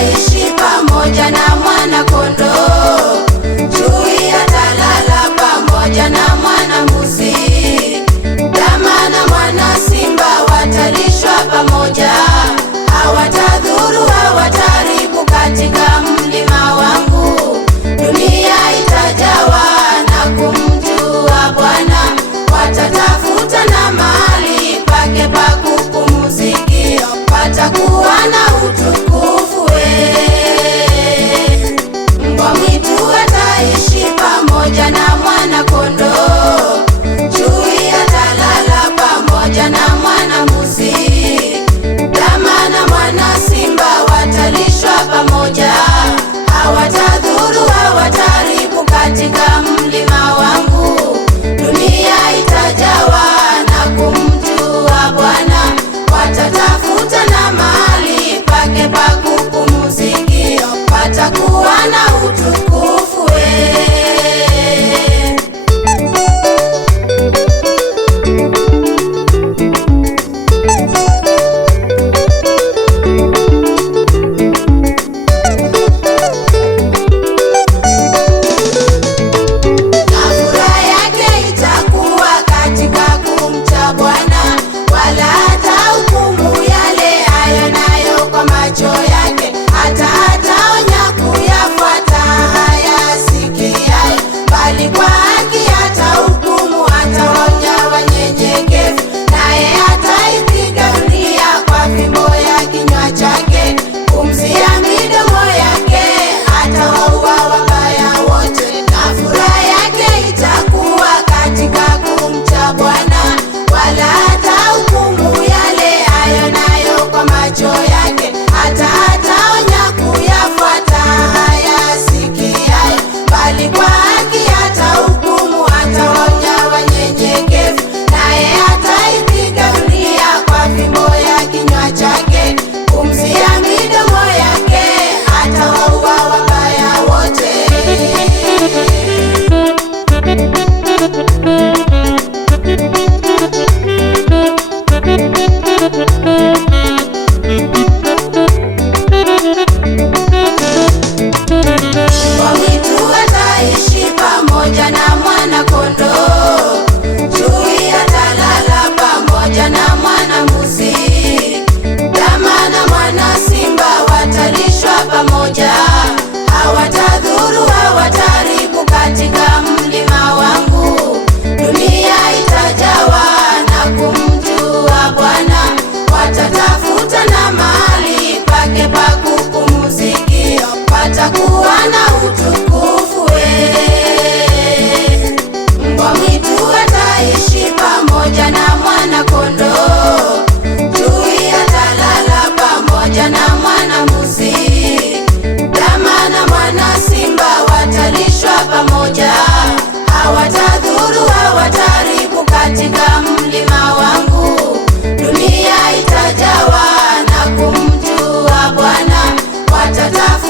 wataishi pamoja na mwana kondoo. Chui atalala pamoja na mwana mbuzi. Ndama na mwana simba watalishwa pamoja. Hawatadhuru, hawataharibu katika mlima wangu. Dunia itajawa na kumjua Bwana. Watatafuta na mahali pake pa kupumzikia, patakuwa na utukufu. Mbwa mwitu wataishi pamoja na mwana kondoo. Chui atalala pamoja na mwana mbuzi. Ndama na mwana simba watalishwa pamoja. Hawatadhuru, hawataharibu katika mlima wangu. Dunia itajawa na kumjua Bwana. Watatafuta na mahali pake pa kupumzikia, patakuwa na utukufu. Hawatadhuru, hawataharibu katika mlima wangu. Dunia itajawa na kumjua Bwana. Watatafuta na mahali pake pa kupumzikia, patakuwa na utukufu. Mbwa mwitu wataishi pamoja na mwana kondoo. Chui atalala pamoja na mwana mbuzi. Ndama na mwana simba watalishwa pamoja. Hawatadhuru, hawataharibu katika mlima wangu. Dunia itajawa na kumjua Bwana. Watatafuta